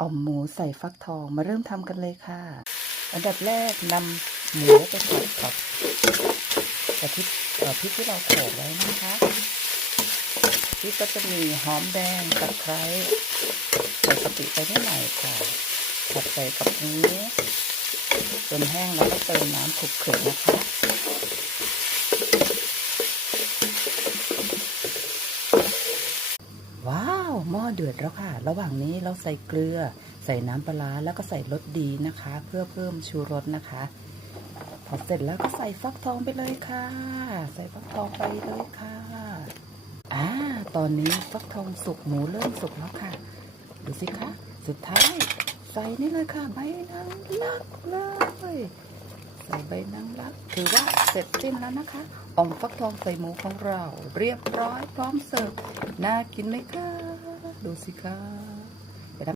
อ่อมหมูใส่ฟักทองมาเริ่มทำกันเลยค่ะ อันดับแรกนำหมูไปผัดกับกระทิเอ่อพริกที่เราโขลกไว้นะคะพริกก็จะมีหอมแดงตะไคร้ใส่กะปิไปนิดหน่อยค่ะผัดใส่กับนี้จนแห้งแล้วก็เติมน้ำขลุกขลินะคะ ว้าวหม้อเดือดแล้วค่ะ ระหว่างนี้เราใส่เกลือ ใส่น้ำปลาแล้วก็ใส่รสดีนะคะ เพื่อเพิ่มชูรสนะคะพอเสร็จแล้วก็ใส่ฟักทองไปเลยค่ะ ใส่ฟักทองไปเลยค่ะอ่าตอนนี้ฟักทองสุกหมูเริ่มสุกแล้วค่ะ ดูสิคะสุดท้ายใส่นี่เลยค่ะใบนางรักเลย ส่ใบนางรักถือว่าเสร็จสิ้นแล้วนะคะอ่อมฟักทองใส่หมูของเรา เรียบร้อยพร้อมเสิร์ฟน่ากินไหมคะดูสิคะ